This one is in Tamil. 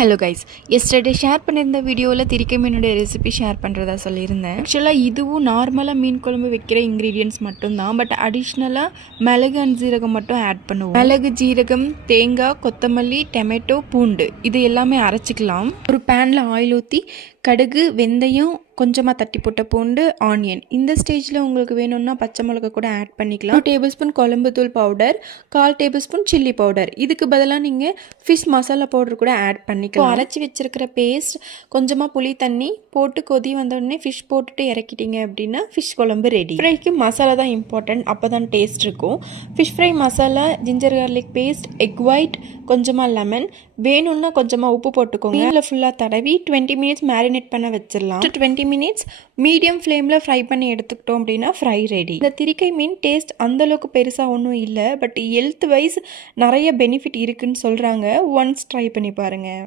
ஹலோ கைஸ், எஸ்டர்டே ஷேர் பண்ணியிருந்த வீடியோவில் திரிக்கை மீனுடைய ரெசிபி ஷேர் பண்ணுறதா சொல்லியிருந்தேன். ஆக்சுவலாக இதுவும் நார்மலாக மீன் குழம்பு வைக்கிற இன்க்ரீடியன்ட்ஸ் மட்டும்தான். பட் அடிஷ்னலாக மிளகு அண்ட் ஜீரகம் மட்டும் ஆட் பண்ணுவோம். மிளகு, ஜீரகம், தேங்காய், கொத்தமல்லி, டொமேட்டோ, பூண்டு இது எல்லாமே அரைச்சிக்கலாம். ஒரு பேனில் ஆயில் ஊற்றி கடுகு, வெந்தயம், கொஞ்சமாக தட்டி போட்ட பூண்டு, ஆனியன். இந்த ஸ்டேஜில் உங்களுக்கு வேணும்னா பச்சை மிளகா கூட ஆட் பண்ணிக்கலாம். 2 டேபிள் ஸ்பூன் குழம்பு தூள் powder, 1/4 table spoon chilli powder. இதுக்கு பதிலாக நீங்கள் ஃபிஷ் மசாலா பவுடர் கூட ஆட் பண்ணிக்கலாம். அரைச்சி வச்சிருக்கிற பேஸ்ட், கொஞ்சமாக புளி தண்ணி போட்டு கொதி வந்தோடனே ஃபிஷ் போட்டுட்டு இறக்கிட்டீங்க அப்படின்னா ஃபிஷ் குழம்பு ரெடி. ஃப்ரைக்கு மசாலா தான் இம்பார்ட்டன்ட், அப்போ தான் டேஸ்ட் இருக்கும். Fish fry masala, ginger garlic paste, egg white, கொஞ்சமாக லெமன், வேணும்னா கொஞ்சமாக உப்பு போட்டுக்கோங்க. மீனில் ஃபுல்லாக தடவி 20 மினிட்ஸ் மேரினேட் பண்ண வச்சிடலாம். 20 மினிட்ஸ் மீடியம் ஃப்ளேமில் ஃப்ரை பண்ணி எடுத்துக்கிட்டோம் அப்படின்னா ஃப்ரை ரெடி. இந்த திரிக்கை மீன் டேஸ்ட் அந்தளவுக்கு பெருசாக ஒன்றும் இல்லை, பட் ஹெல்த் வைஸ் நிறைய பெனிஃபிட் இருக்குன்னு சொல்கிறாங்க. ஒன்ஸ் ட்ரை பண்ணி பாருங்கள்.